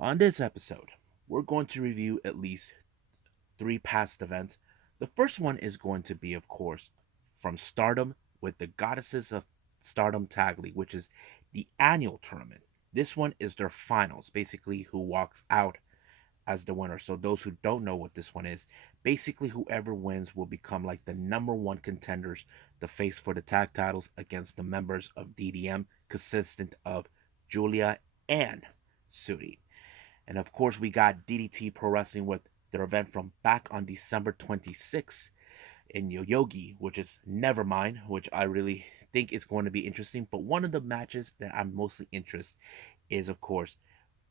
On this episode, we're going to review at least three past events. The first one is going to be, of course, from Stardom with the Goddesses of Stardom Tag League, which is the annual tournament. This one is their finals, basically, who walks out as the winner. So, those who don't know what this one is, basically, whoever wins will become like the number one contenders, the face for the tag titles against the members of DDM, consistent of Julia and Sudi. And of course, we got DDT Pro Wrestling with their event from back on December 26th in Yoyogi, which is Nevermind, which I really think is going to be interesting. But one of the matches that I'm mostly interested is, of course,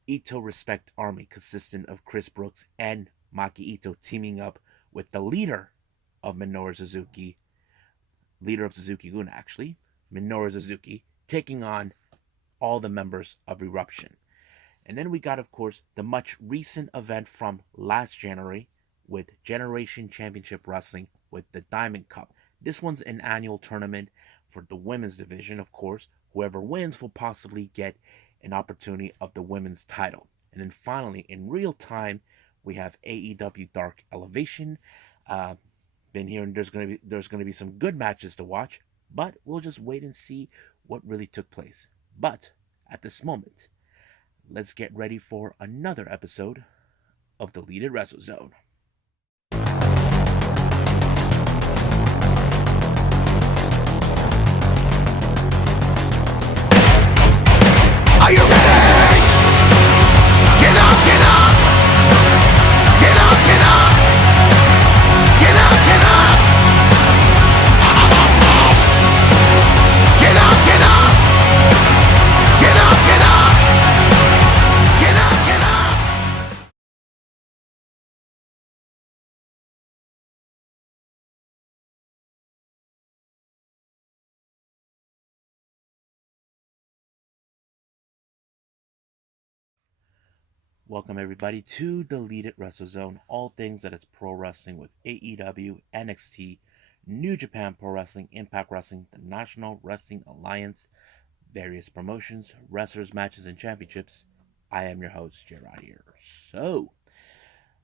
Ito Respect Army, consistent of Chris Brooks and Maki Ito teaming up with the leader of Minoru Suzuki, leader of Suzuki-gun actually, Minoru Suzuki, taking on all the members of Eruption. And then we got, of course, the much recent event from last January with Generation Championship Wrestling with the Diamond Cup. This one's an annual tournament for the women's division, of course. Whoever wins will possibly get an opportunity of the women's title. And then finally, in real time, we have AEW Dark Elevation. Been hearing there's gonna be some good matches to watch, but we'll just wait and see what really took place. But at this moment, let's get ready for another episode of the Deleted Wrestle Zone. Are you ready? Get up, get up! Get up, get up! Get up, get up! Get up, get up! Get up, get up! Get up, get up! Welcome everybody to the Deleted Wrestle Zone, all things that is pro wrestling with AEW, NXT, New Japan Pro Wrestling, Impact Wrestling, the National Wrestling Alliance, various promotions, wrestlers, matches, and championships. I am your host, Gerard here. So,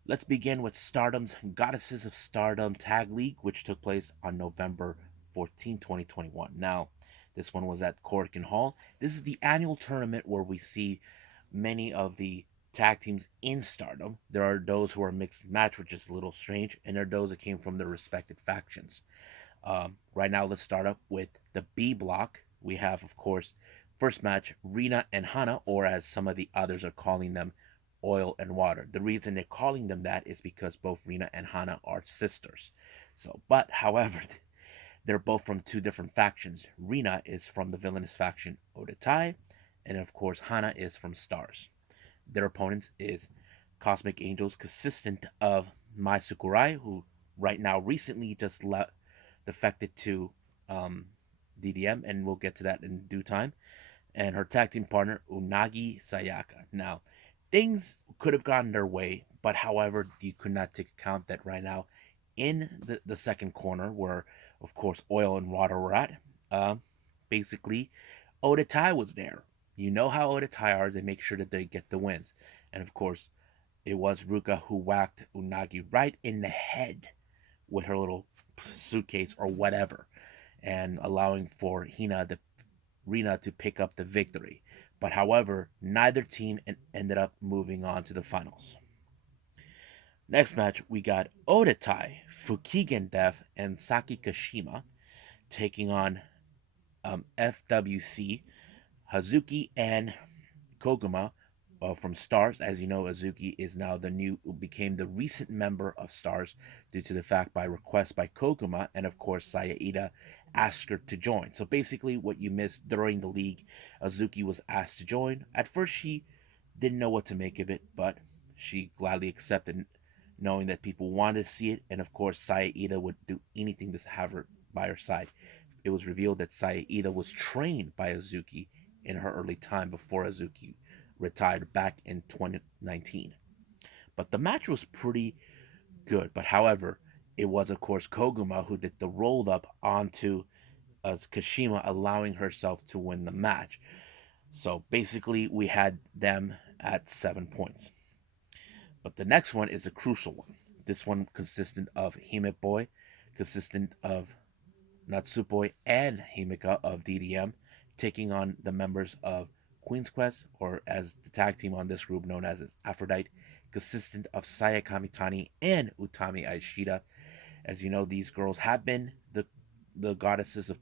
let's begin with Stardom's Goddesses of Stardom Tag League, which took place on November 14, 2021. Now, this one was at Korakuen Hall. This is the annual tournament where we see many of the tag teams in Stardom. There are those who are mixed match, which is a little strange, and there are those that came from their respective factions. Right now, let's start up with the B block. We have, of course, first match, Rina and Hana, or as some of the others are calling them, Oil and Water. The reason they're calling them that is because both Rina and Hana are sisters. So, but however, they're both from two different factions. Rina is from the villainous faction Odatai, and of course, Hana is from Stars. Their opponents is Cosmic Angels, consistent of Mai Sakurai, who right now recently just defected to DDM, and we'll get to that in due time, and her tag team partner Unagi Sayaka. Now, things could have gone their way, but however, you could not take account that right now in the second corner, where of course Oil and Water were at, basically Odatai was there. You know how Odatai are, they make sure that they get the wins. And of course, it was Ruka who whacked Unagi right in the head with her little suitcase or whatever, and allowing for Rina to pick up the victory. But however, neither team ended up moving on to the finals. Next match, we got Odatai, Fukigen Death, and Saki Kashima taking on FWC, Hazuki and Koguma from Stars. As you know, Hazuki is now became the recent member of Stars due to the fact by request by Koguma, and of course Saya Ida asked her to join. So basically, what you missed during the league, Hazuki was asked to join. At first, she didn't know what to make of it, but she gladly accepted, knowing that people wanted to see it, and of course, Saya Ida would do anything to have her by her side. It was revealed that Saya Ida was trained by Hazuki in her early time before Hazuki retired back in 2019. But the match was pretty good. But however, it was of course Koguma who did the roll up onto Kashima, allowing herself to win the match. So basically, we had them at 7 points. But the next one is a crucial one. This one consistent of Hime Boy, consistent of Natsupoi and Himika of DDM, taking on the members of Queen's Quest, or as the tag team on this group known as Aphrodite, consistent of Saya Kamitani and Utami Aishida. As you know, these girls have been the goddesses of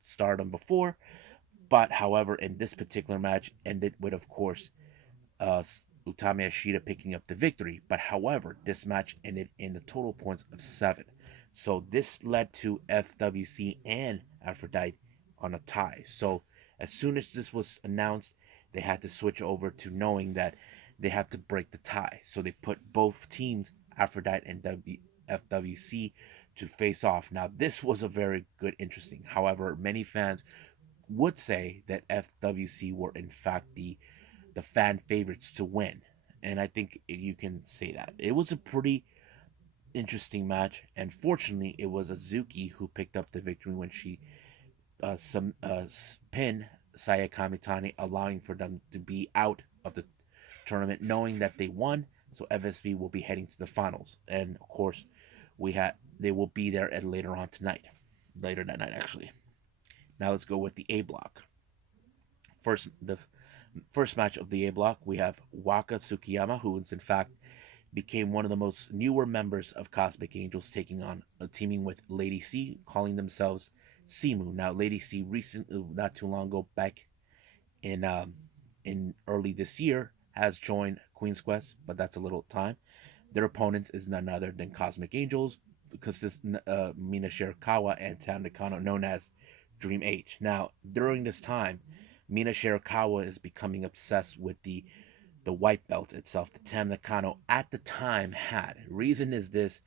Stardom before, but however, in this particular match, ended with, of course, uh, Utami Ashita picking up the victory. But however, this match ended in the total points of 7. So this led to FWC and Aphrodite on a tie. So as soon as this was announced, they had to switch over to knowing that they have to break the tie. So they put both teams, Aphrodite and FWC, to face off. Now this was a very good, interesting. However, many fans would say that FWC were in fact the fan favorites to win. And I think you can say that. It was a pretty interesting match, and fortunately, it was Azuki who picked up the victory when she pinned Saya Kamitani, allowing for them to be out of the tournament, knowing that they won. So FSB will be heading to the finals, and of course, they will be there at later on tonight, later that night actually. Now let's go with the A block. The first match of the A block, we have Waka Tsukiyama, who is in fact became one of the most newer members of Cosmic Angels, taking on teaming with Lady C, calling themselves Simu. Now, Lady C recently, not too long ago, back in early this year, has joined Queen's Quest, but that's a little time. Their opponent is none other than Cosmic Angels, Mina Shirakawa and Tam Nakano, known as Dream H. Now, during this time, Mina Shirakawa is becoming obsessed with the white belt itself, the Tam Nakano at the time had. Reason is this: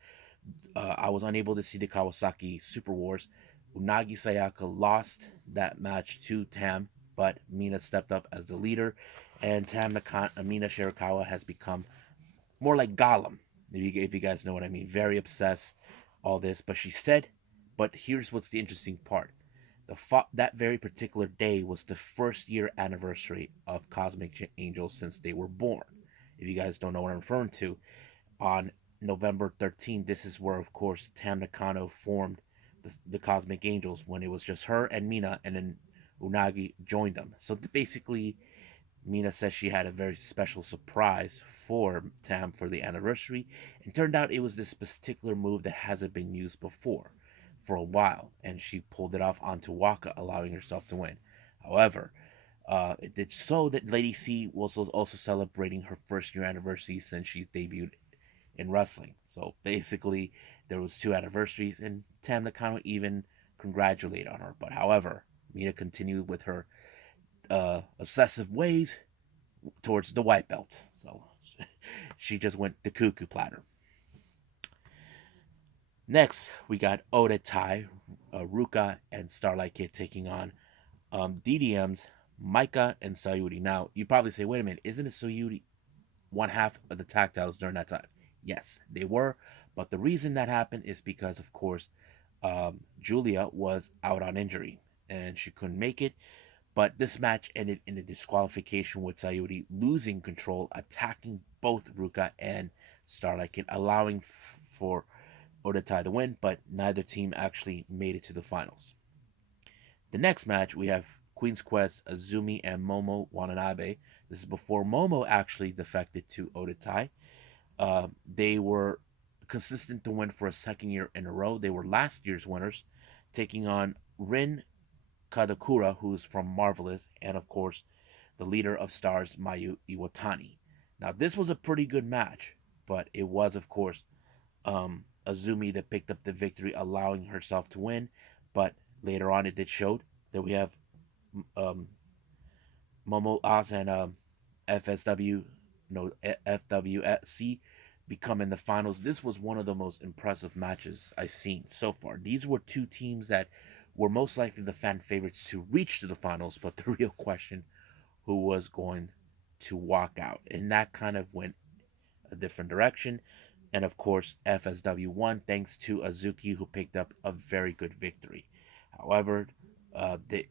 I was unable to see the Kawasaki Super Wars. Unagi Sayaka lost that match to Tam, but Mina stepped up as the leader, and Mina Shirakawa has become more like Gollum, if you guys know what I mean. Very obsessed, all this. But she said, but here's what's the interesting part. That very particular day was the first year anniversary of Cosmic Angels since they were born. If you guys don't know what I'm referring to, on November 13th, this is where, of course, Tam Nakano formed the Cosmic Angels when it was just her and Mina, and then Unagi joined them. So basically, Mina says she had a very special surprise for Tam for the anniversary, and turned out it was this particular move that hasn't been used before for a while, and she pulled it off onto Waka, allowing herself to win. However, it did so that Lady C was also celebrating her first year anniversary since she debuted in wrestling. So basically, there was two anniversaries, and Tam Nakano even congratulated on her. But however, Mina continued with her obsessive ways towards the white belt. So she just went the cuckoo platter. Next, we got Oda Tai, Ruka, and Starlight Kid taking on DDM's Micah and Sayuri. Now, you probably say, wait a minute, isn't it Sayuri one half of the tag titles during that time? Yes, they were. But the reason that happened is because, of course, Julia was out on injury and she couldn't make it. But this match ended in a disqualification with Sayuri losing control, attacking both Ruka and Starlight Kid, allowing for Odatai to win, but neither team actually made it to the finals. The next match, we have Queen's Quest, Azumi and Momo Watanabe. This is before Momo actually defected to Odatai. They were consistent to win for a second year in a row. They were last year's winners, taking on Rin Kadakura, who's from Marvelous, and of course, the leader of Stars, Mayu Iwatani. Now, this was a pretty good match, but it was, of course, Azumi that picked up the victory, allowing herself to win. But later on, it did show that we have um, Momo Oz and FSW, no FWC become in the finals. This was one of the most impressive matches I've seen so far. These were two teams that were most likely the fan favorites to reach to the finals, but the real question, who was going to walk out? And that kind of went a different direction. And of course, FSW won thanks to Azuki, who picked up a very good victory. However, the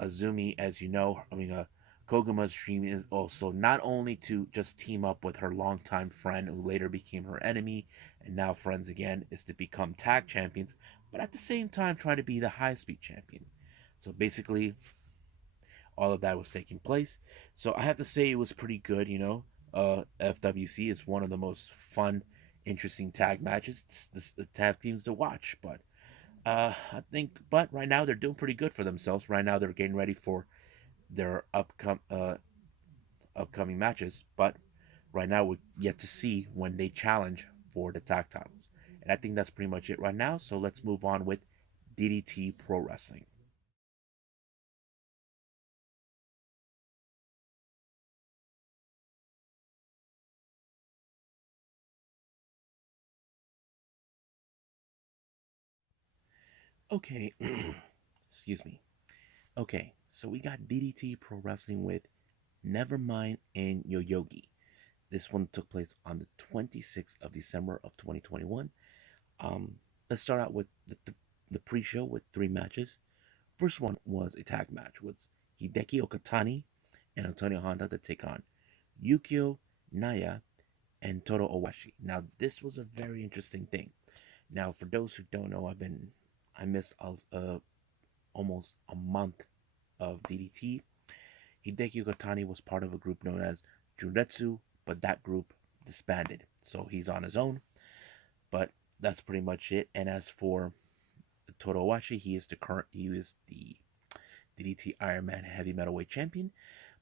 Azumi, as you know, Koguma's dream is also not only to just team up with her longtime friend who later became her enemy and now friends again, is to become tag champions, but at the same time try to be the high speed champion. So basically, all of that was taking place. So I have to say it was pretty good, you know. FWC is one of the most fun, interesting tag matches, the tag teams to watch. But I think, but right now they're doing pretty good for themselves. Right now they're getting ready for their upcoming matches. But right now we're yet to see when they challenge for the tag titles. And I think that's pretty much it right now. So let's move on with DDT Pro Wrestling. Okay, excuse me. Okay, so we got DDT Pro Wrestling with Nevermind and Yoyogi. This one took place on the 26th of December of 2021. Um, let's start out with the pre-show with three matches. First one was a tag match with Hideki Okatani and Antonio Honda to take on Yukio Naya and Toru Owashi. Now, this was a very interesting thing. Now, for those who don't know, I missed almost a month of DDT. Hideki Okatani was part of a group known as Juretsu, but that group disbanded. So he's on his own, but that's pretty much it. And as for Toru Owashi, he is the DDT Iron Man Heavy Metalweight Champion.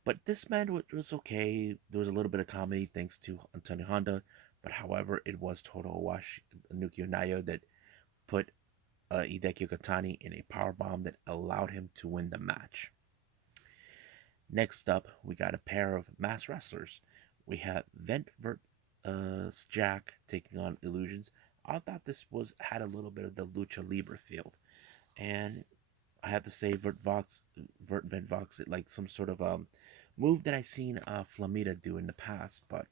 But this match was okay. There was a little bit of comedy thanks to Antonio Honda, but however, it was Toru Owashi, Nukio Nayo that put Hideki Okatani in a power bomb that allowed him to win the match. Next up, we got a pair of mass wrestlers. We have Vent Jack taking on Illusions. I thought this was had a little bit of the lucha libre feel, and I have to say Vent Vox, it like some sort of move that I seen Flamita do in the past, but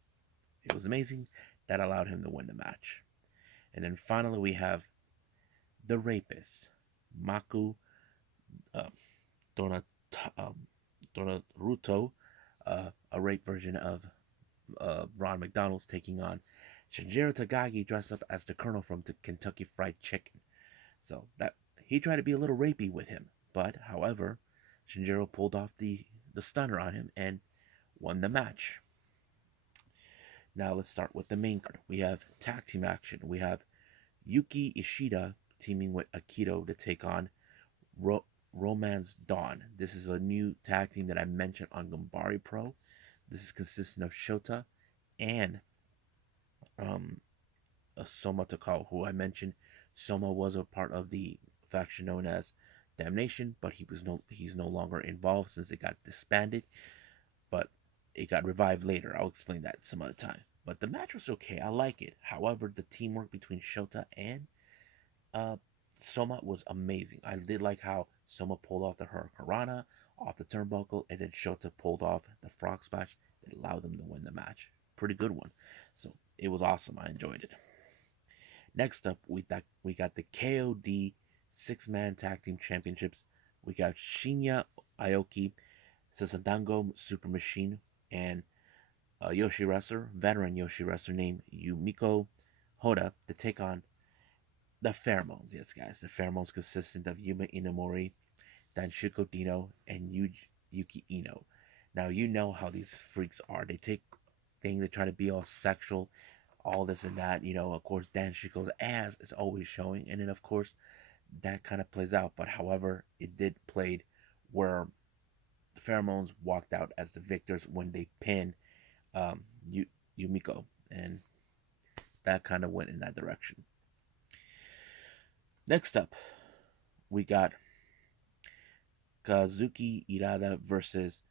it was amazing. That allowed him to win the match. And then finally we have the Rapist, Maku uh, Donat um, Donaruto, a rape version of Ron McDonald's taking on Shinjiro Tagagi dressed up as the Colonel from the Kentucky Fried Chicken. So that he tried to be a little rapey with him, but however, Shinjiro pulled off the stunner on him and won the match. Now let's start with the main card. We have tag team action. We have Yuki Ishida teaming with Akito to take on Ro- Romance Dawn. This is a new tag team that I mentioned on Gambari Pro. This is consisting of Shota and um, Soma Takao, who I mentioned. Soma was a part of the faction known as Damnation, but he's no longer involved since it got disbanded. But it got revived later. I'll explain that some other time. But the match was okay. I like it. However, the teamwork between Shota and uh, Soma was amazing. I did like how Soma pulled off the Hurricanrana off the turnbuckle, and then Shota pulled off the frog splash that allowed them to win the match. Pretty good one. So it was awesome. I enjoyed it. Next up, we got the KOD six-man tag team championships. We got Shinya Aoki, Sasadango Super Machine, and a Yoshi wrestler, veteran Yoshi wrestler named Yumiko Hoda to take on the Pheromones. Yes, guys, the Pheromones consistent of Yuma Inamori, Danshuko Dino, and Yuki Ino. Now you know how these freaks are. They take things, they try to be all sexual, all this and that. You know, of course, Danshuko's ass is always showing, and then of course that kind of plays out. But however, it did played where the Pheromones walked out as the victors when they pinned um, Yumiko, and that kind of went in that direction. Next up, we got Kazuki Irada versus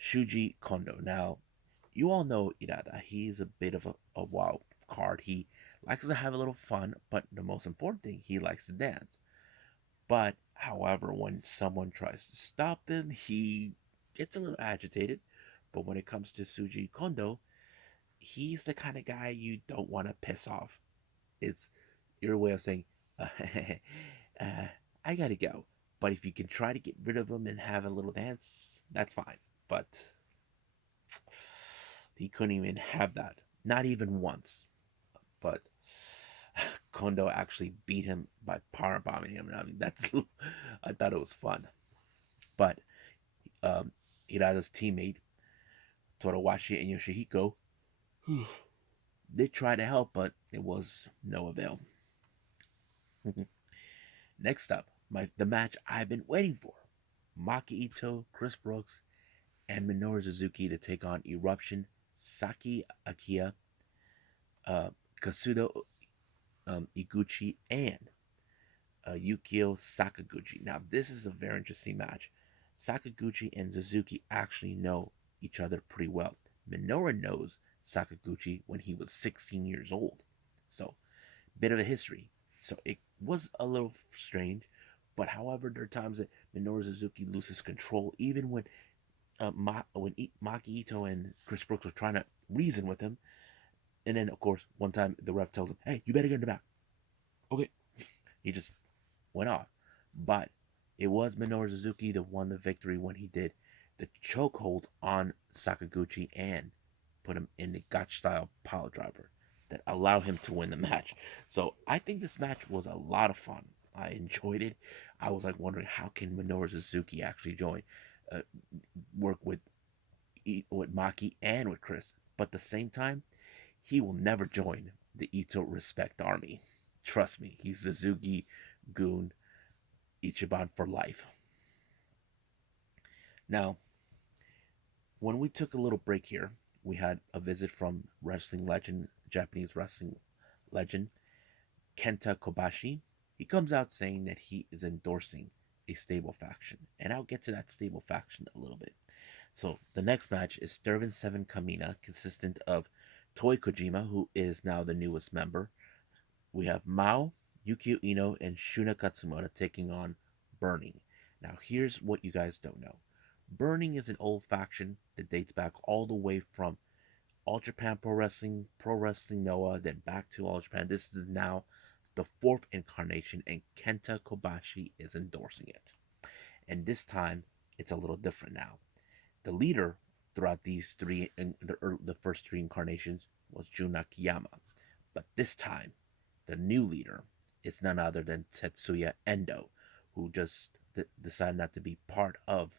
Shuji Kondo. Now, you all know Irada. He's a bit of a wild card. He likes to have a little fun, but the most important thing, he likes to dance. But, however, when someone tries to stop him, he gets a little agitated. But when it comes to Suji Kondo, he's the kind of guy you don't want to piss off. It's your way of saying, uh, uh, I gotta go. But if you can try to get rid of him and have a little dance, that's fine. but he couldn't even have that. Not even once. But Kondo actually beat him by power bombing him. I mean, that's I thought it was fun. But um, Hirada's teammate Torawashi and Yoshihiko, they tried to help, but it was no avail. Next up, the match I've been waiting for: Maki Ito, Chris Brooks, and Minoru Suzuki to take on Eruption, Saki Akia, uh, Kasuda Iguchi, and Yukio Sakaguchi. Now, this is a very interesting match. Sakaguchi and Suzuki actually know each other pretty well. Minoru knows Sakaguchi when he was 16 years old. So, bit of a history. So, it was a little strange. But, however, there are times that Minoru Suzuki loses control, even when Maki Ito and Chris Brooks were trying to reason with him. And then, of course, one time the ref tells him, "Hey, you better get in the back." Okay. He just went off. But it was Minoru Suzuki that won the victory when he did the chokehold on Sakaguchi and put him in the gotch style pile driver that allowed him to win the match. So I think this match was a lot of fun. I enjoyed it. I was like wondering how can Minoru Suzuki actually join, uh, work with Maki and with Chris, but at the same time he will never join the Ito Respect Army. Trust me, he's Suzuki Goon Ichiban for life. Now, when we took a little break here, we had a visit from wrestling legend, Japanese wrestling legend, Kenta Kobashi. He comes out saying that he is endorsing a stable faction, and I'll get to that stable faction a little bit. So, the next match is Sturven 7 Kamina, consistent of Toi Kojima, who is now the newest member. We have Mao, Yukio Ino, and Shuna Katsumoto taking on Burning. Now, here's what you guys don't know: Burning is an old faction that dates back all the way from All Japan Pro Wrestling Noah, then back to All Japan. This is now the fourth incarnation, and Kenta Kobashi is endorsing it. And this time, it's a little different now. The leader throughout these three, the first three incarnations, was Jun Akiyama. But this time, the new leader is none other than Tetsuya Endo, who just decided not to be part of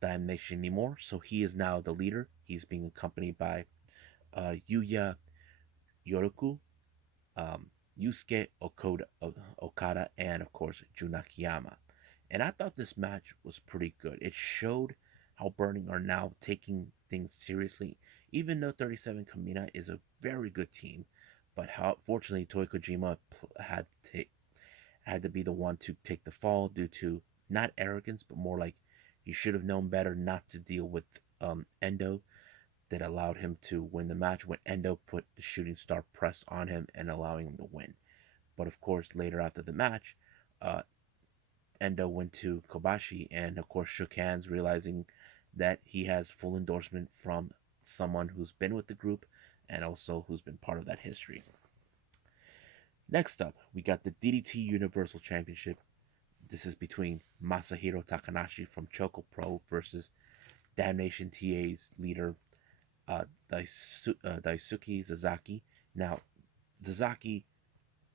Damnation anymore. So he is now the leader. He's being accompanied by Yuya Yoroku, um, Yusuke Okada, and of course Jun Akiyama. And I thought this match was pretty good. It showed how Burning are now taking things seriously, even though 37 Kamina is a very good team. But how fortunately Toi Kojima had to be the one to take the fall due to not arrogance, but more like he should have known better not to deal with Endo, that allowed him to win the match when Endo put the shooting star press on him and allowing him to win. But of course, later after the match, uh, Endo went to Kobashi and of course shook hands, realizing that he has full endorsement from someone who's been with the group and also who's been part of that history. Next up, we got the DDT Universal Championship. This is between Masahiro Takanashi from Choco Pro versus Damnation TA's leader, Daisuke Sasaki. Now, Sasaki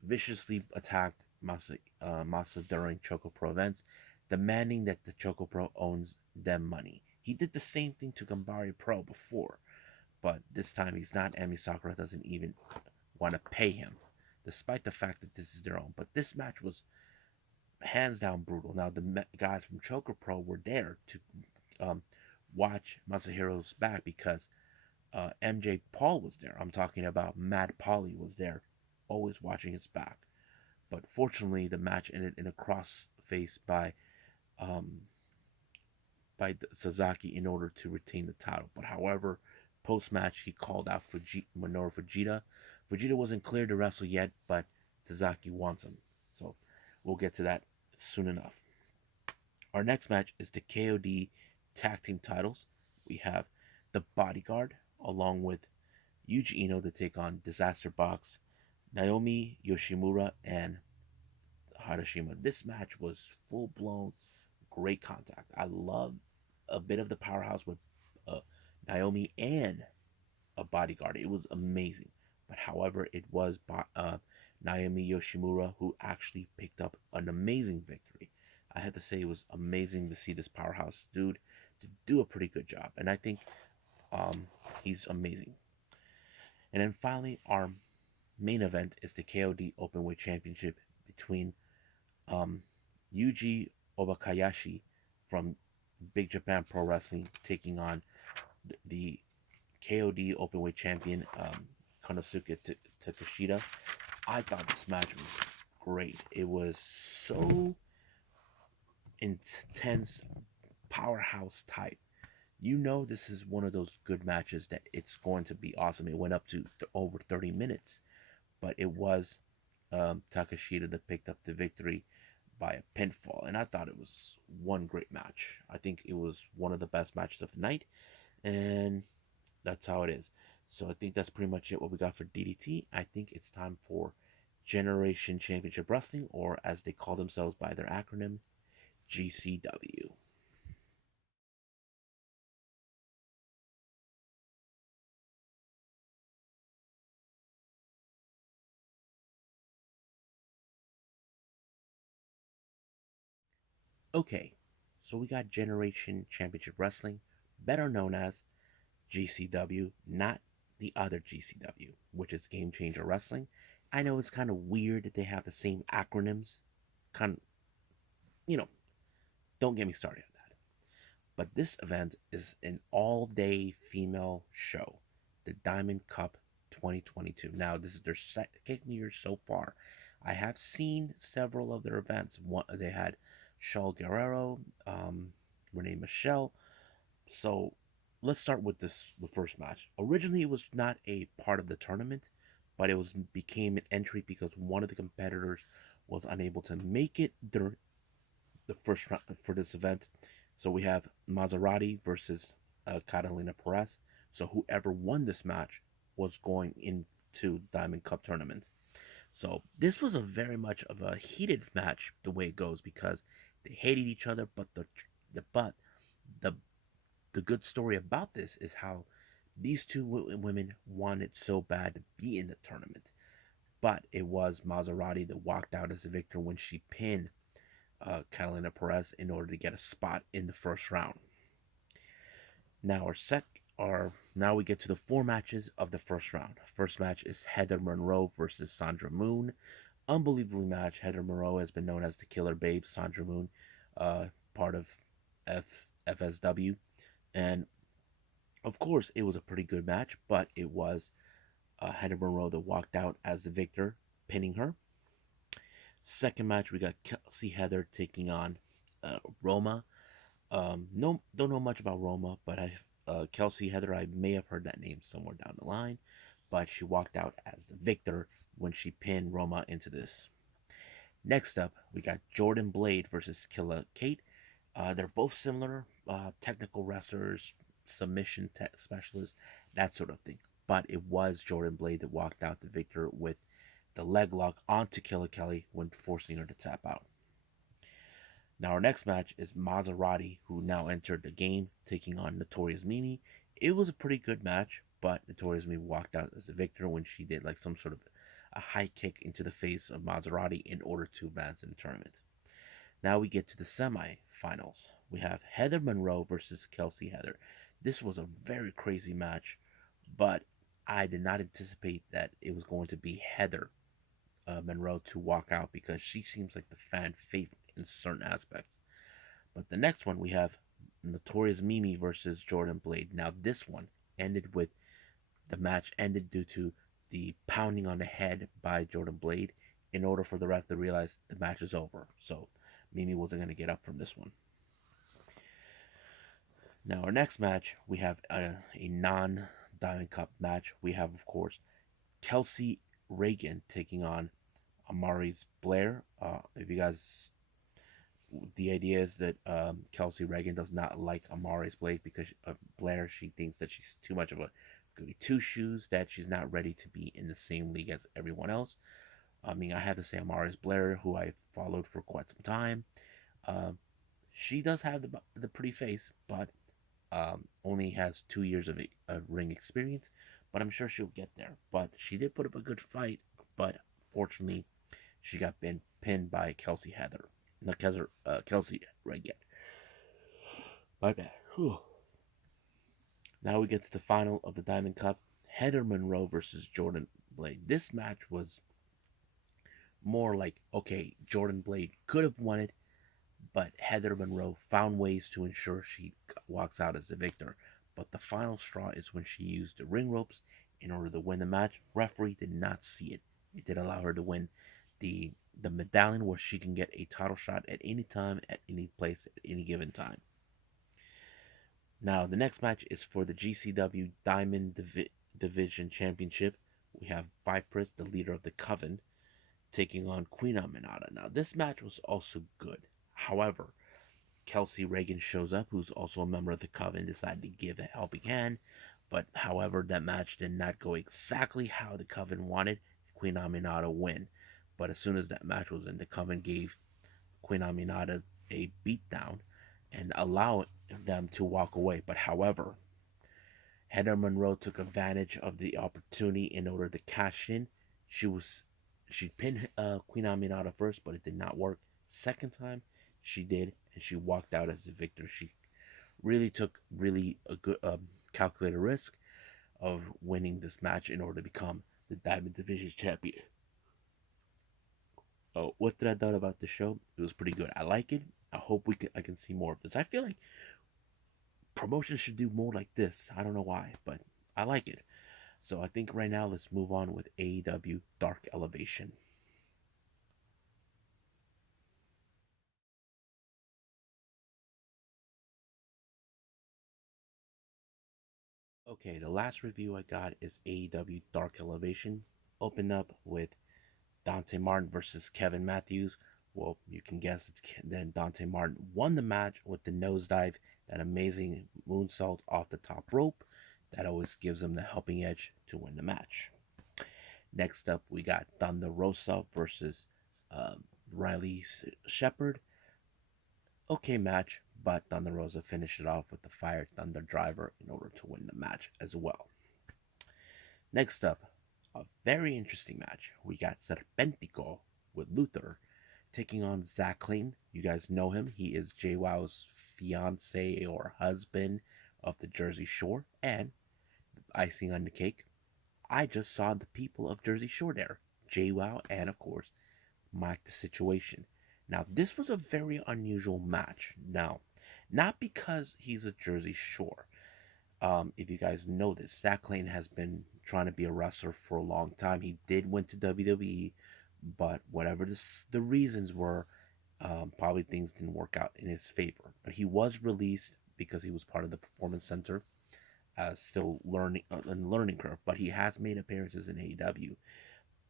viciously attacked Masa during Choco Pro events, demanding that the Choco Pro owns them money. He did the same thing to Gambari Pro before, but this time he's not. Emi Sakura doesn't even want to pay him, despite the fact that this is their own. But this match was hands down brutal. Now, the guys from Choco Pro were there to um, watch Masahiro's back because MJ Paul was there. I'm talking about Mad Polly was there, always watching his back. But fortunately, the match ended in a cross face um, by Sasaki in order to retain the title. But however, post match he called out for Minoru Fujita. Fujita wasn't cleared to wrestle yet, but Sasaki wants him. So we'll get to that soon enough. Our next match is the KOD Tag Team titles. We have the Bodyguard along with Yuji Ino to take on Disaster Box, Naomi Yoshimura, and Harashima. This match was full blown great contact. I love a bit of the powerhouse with uh, Naomi and a bodyguard. It was amazing. But however, it was Naomi Yoshimura who actually picked up an amazing victory. I have to say it was amazing to see this powerhouse dude to do a pretty good job, and I think um, he's amazing. And then finally, our main event is the KOD Openweight Championship between um, Yuji Obakayashi from Big Japan Pro Wrestling taking on the KOD Openweight Champion Konosuke Takeshita. I thought this match was great. It was so intense, powerhouse type. You know, this is one of those good matches that it's going to be awesome. It went up to over 30 minutes, but it was Takeshita that picked up the victory by a pinfall, and I thought it was one great match. I think it was one of the best matches of the night, and that's how it is. So I think that's pretty much it what we got for DDT. I think it's time for Generation Championship Wrestling, or as they call themselves by their acronym, GCW. Okay, so we got Generation Championship Wrestling, better known as GCW, not the other GCW, which is Game Changer Wrestling. I know it's kind of weird that they have the same acronyms. Kind of, you know, don't get me started on that. But this event is an all day female show, the Diamond Cup 2022. Now, this is their second year so far. I have seen several of their events. One, they had Shaul Guerrero, Renee Michelle. So let's start with the first match. Originally, it was not a part of the tournament, but it was became an entry because one of the competitors was unable to make it during the first round for this event. So we have Maserati versus Catalina Perez. So whoever won this match was going into Diamond Cup tournament. So this was a very much of a heated match the way it goes because they hated each other, but but the the good story about this is how these two women wanted so bad to be in the tournament. But it was Maserati that walked out as a victor when she pinned Catalina Perez in order to get a spot in the first round. Now now we get to the four matches of the first round. First match is Heather Monroe versus Sandra Moon. Unbelievable match. Heather Monroe has been known as the Killer Babe. Sandra Moon, part of FSW, and of course it was a pretty good match. But it was Heather Monroe that walked out as the victor, pinning her. Second match we got Kelsey Heather taking on Roma. No, don't know much about Roma, but Kelsey Heather, I may have heard that name somewhere down the line, but she walked out as the victor when she pinned Roma into this. Next up, we got Jordan Blade versus Killa Kate. They're both similar, technical wrestlers, submission specialists, that sort of thing. But it was Jordan Blade that walked out the victor with the leg lock onto Killa Kelly when forcing her to tap out. Now our next match is Maserati, who now entered the game, taking on Notorious Mimi. It was a pretty good match, but Notorious Mimi walked out as a victor when she did like some sort of a high kick into the face of Maserati in order to advance in the tournament. Now we get to the semi-finals. We have Heather Monroe versus Kelsey Heather. This was a very crazy match, but I did not anticipate that it was going to be Heather Monroe to walk out because she seems like the fan favorite in certain aspects. But the next one we have Notorious Mimi versus Jordan Blade. Now this one ended with the match ended due to the pounding on the head by Jordan Blade in order for the ref to realize the match is over. So Mimi wasn't going to get up from this one. Now our next match we have a non-Diamond Cup match. We have of course Kelsey Reagan taking on Amari's Blair. If you guys, the idea is that Kelsey Reagan does not like Amari's Blade because Blair. She thinks that she's too much of a goody two shoes, that she's not ready to be in the same league as everyone else. I mean, I have to say Amari's Blair, who I followed for quite some time. Uh, she does have the pretty face, but only has 2 years of ring experience, but I'm sure she'll get there. But she did put up a good fight, but fortunately, she got pinned by Kelsey Heather. Not Kelsey Reagan. My bad. Whew. Now we get to the final of the Diamond Cup. Heather Monroe versus Jordan Blade. This match was more like, okay, Jordan Blade could have won it, but Heather Monroe found ways to ensure she walks out as the victor. But the final straw is when she used the ring ropes in order to win the match. Referee did not see it. It did allow her to win the the medallion where she can get a title shot at any time, at any place, at any given time. Now the next match is for the GCW Diamond Division Championship. We have Vipress, the leader of the Coven, taking on Queen Aminata. Now this match was also good. However, Kelsey Reagan shows up, who's also a member of the Coven, decided to give a helping hand. But however, that match did not go exactly how the Coven wanted. Queen Aminata win. But as soon as that match was in, the Coven gave Queen Aminata a beatdown and allowed them to walk away. But however, Heather Monroe took advantage of the opportunity in order to cash in. She was she pinned Queen Aminata first, but it did not work. Second time, she did, and she walked out as the victor. She really took really a good calculated risk of winning this match in order to become the Diamond Division champion. Oh, what did I thought about the show? It was pretty good. I like it. I can see more of this. I feel like promotions should do more like this. I don't know why, but I like it. So I think right now let's move on with AEW Dark Elevation. Okay, the last review I got is AEW Dark Elevation. Opened up with Dante Martin versus Kevin Matthews. Well, you can guess then Dante Martin won the match with the nosedive, that amazing moonsault off the top rope. That always gives him the helping edge to win the match. Next up, we got Thunder Rosa versus uh, Riley Shepard. Okay match, but Thunder Rosa finished it off with the Fire Thunder Driver in order to win the match as well. Next up, a very interesting match. We got Serpentico with Luther taking on Zach Clayton. You guys know him. He is JWoww's fiance or husband of the Jersey Shore. And icing on the cake, I just saw the people of Jersey Shore there. JWoww and, of course, Mike the Situation. Now, this was a very unusual match. Now, not because he's a Jersey Shore. If you guys know this, Zach Clayton has been trying to be a wrestler for a long time. He did went to WWE, but whatever the reasons were, probably things didn't work out in his favor. But he was released because he was part of the Performance Center, still learning learning curve. But he has made appearances in AEW.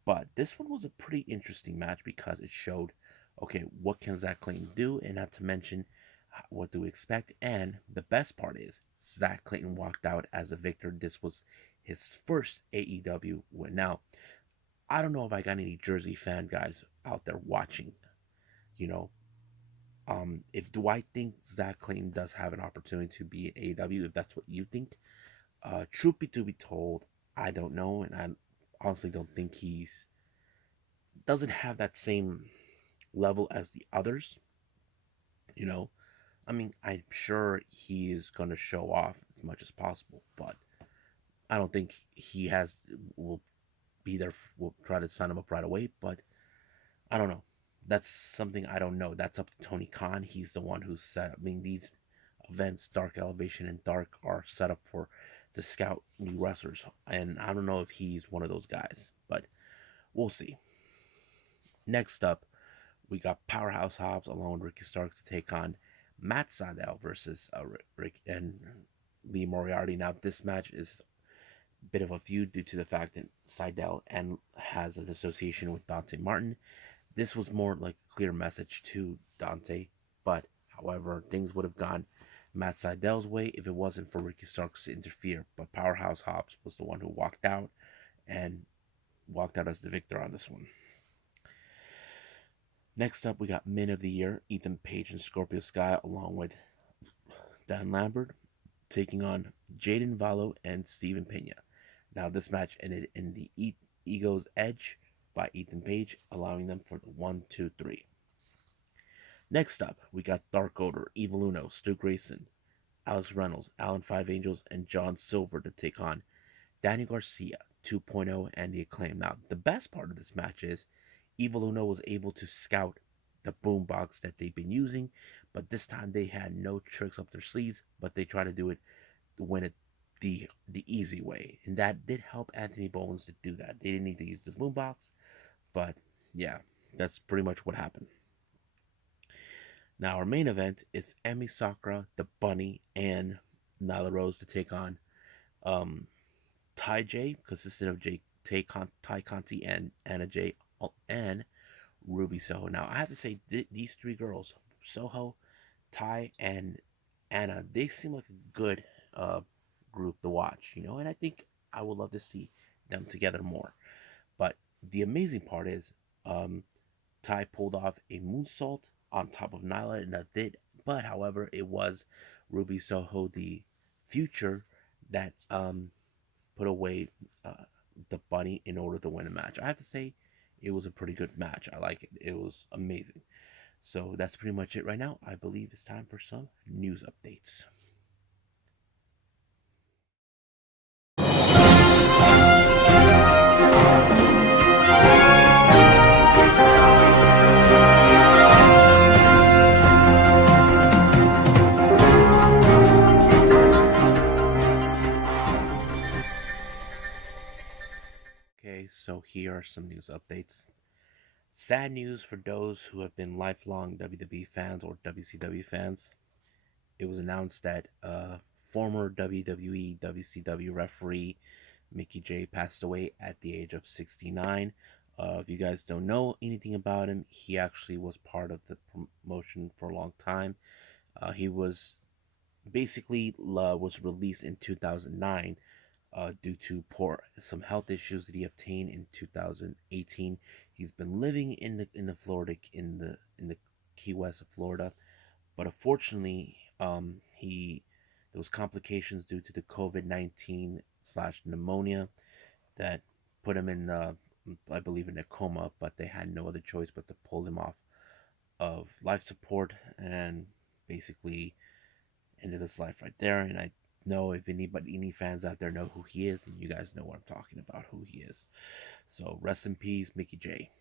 But this one was a pretty interesting match because it showed, okay, what can Zach Clayton do, and not to mention what do we expect. And the best part is Zach Clayton walked out as a victor. This was his first AEW win. Now, I don't know if I got any Jersey fan guys out there watching. You know, if do I think Zach Clayton does have an opportunity to be in AEW? If that's what you think, truth be to be told, I don't know, and I honestly don't think he's doesn't have that same level as the others. You know, I mean, I'm sure he is going to show off as much as possible, but I don't think he has will be there. We'll try to sign him up right away, but I don't know. That's something I don't know. That's up to Tony Khan. He's the one who's set. I mean, these events, Dark Elevation and Dark, are set up for to scout new wrestlers, and I don't know if he's one of those guys, but we'll see. Next up, we got Powerhouse Hobbs along with Ricky Starks to take on Matt Sydal versus Rick and Lee Moriarty. Now, this match is a bit of a feud due to the fact that Sydal and has an association with Dante Martin. This was more like a clear message to Dante, but however, things would have gone Matt Sydal's way if it wasn't for Ricky Starks to interfere. But Powerhouse Hobbs was the one who and walked out as the victor on this one. Next up, we got Men of the Year, Ethan Page and Scorpio Sky, along with Dan Lambert, taking on Jaden Valo and Steven Pena. Now, this match ended in the Ego's Edge by Ethan Page, allowing them for the 1-2-3. Next up, we got Dark Order, Evil Uno, Stu Grayson, Alex Reynolds, Alan Five Angels, and John Silver to take on Danny Garcia 2.0 and the Acclaim. Now, the best part of this match is Evil Uno was able to scout the boombox that they've been using, but this time they had no tricks up their sleeves, but they tried to do it to win it the easy way, and that did help Anthony Bowens to do that. They didn't need to use the boombox, but yeah, that's pretty much what happened. Now our main event is Emi Sakura, the Bunny, and Nyla Rose to take on um, Ty J, consistent of Ty Conti and Anna J, and Ruby Soho. Now I have to say these three girls, Soho, Ty, and Anna, they seem like a good uh, group to watch, and I think I would love to see them together more. But the amazing part is, um, Ty pulled off a moonsault on top of Nyla, and that did. But however, it was Ruby Soho, the future, that put away the bunny in order to win a match. I have to say, it was a pretty good match. I like it. It was amazing. So that's pretty much it right now. I believe it's time for some news updates. Okay, so here are some news updates. Sad news for those who have been lifelong WWE fans or WCW fans. It was announced that former WWE WCW referee Mickey J passed away at the age of 69. If you guys don't know anything about him, he actually was part of the promotion for a long time. He was basically was released in 2009 due to some health issues that he obtained in 2018. He's been living in the Florida in the Key West of Florida, but unfortunately, he there was complications due to the COVID-19 slash pneumonia that put him in, I believe, in a coma. But they had no other choice but to pull him off of life support and basically ended his life right there. And I know if any fans out there know who he is, then you guys know what I'm talking about, who he is. So rest in peace, Mickey J.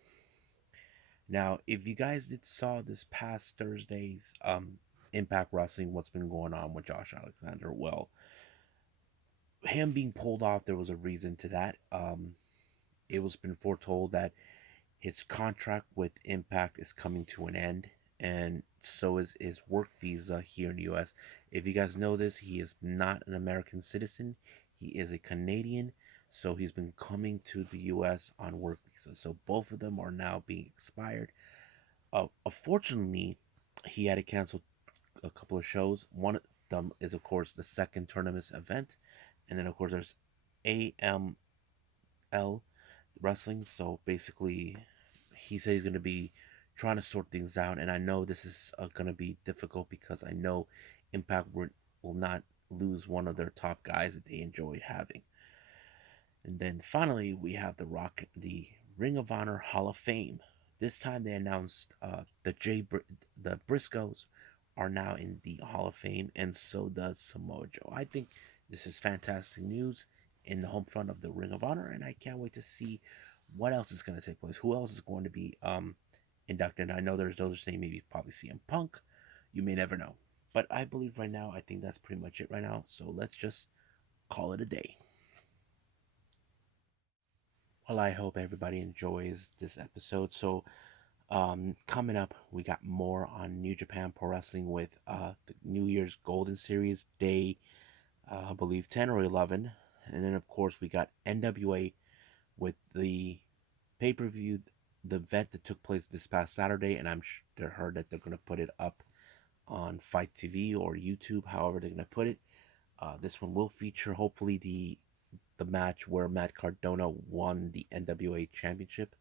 Now, if you guys did saw this past Thursday's Impact Wrestling, what's been going on with Josh Alexander? Well, him being pulled off, there was a reason to that. It was been foretold that his contract with Impact is coming to an end, and so is his work visa here in the U.S. If you guys know this, he is not an American citizen. He is a Canadian, so he's been coming to the U.S. on work visas. So both of them are now being expired. Unfortunately, he had to cancel a couple of shows. One of them is, of course, the second tournament event, and then, of course, there's AML Wrestling. So basically, he said he's going to be trying to sort things out, and I know this is going to be difficult because I know Impact will not lose one of their top guys that they enjoy having. And then finally, we have the Ring of Honor Hall of Fame. This time they announced the Briscoes are now in the Hall of Fame, and so does Samoa Joe. I think this is fantastic news in the home front of the Ring of Honor, and I can't wait to see what else is going to take place. Who else is going to be inducted? I know there's those saying maybe probably CM Punk. You may never know. But I believe right now, I think that's pretty much it right now. So let's just call it a day. Well, I hope everybody enjoys this episode. So, coming up, we got more on New Japan Pro Wrestling with the New Year's Golden Series day, I believe 10 or 11. And then, of course, we got NWA with the pay per view, the event that took place this past Saturday. And I'm sure heard that they're going to put it up on Fight TV or YouTube, however they're going to put it. This one will feature, hopefully, the match where Matt Cardona won the NWA Championship.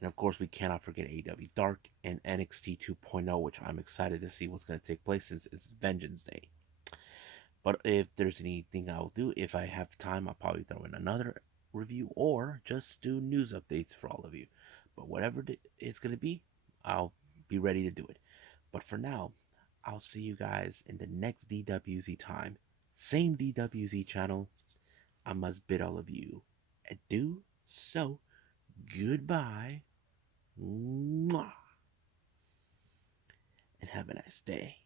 And of course, we cannot forget AEW Dark and NXT 2.0, which I'm excited to see what's going to take place since it's Vengeance Day. But if there's anything I'll do, if I have time, I'll probably throw in another review or just do news updates for all of you. But whatever it's going to be, I'll be ready to do it. But for now, I'll see you guys in the next DWZ time. Same DWZ channel. I must bid all of you adieu. So, goodbye. Mwah, and have a nice day.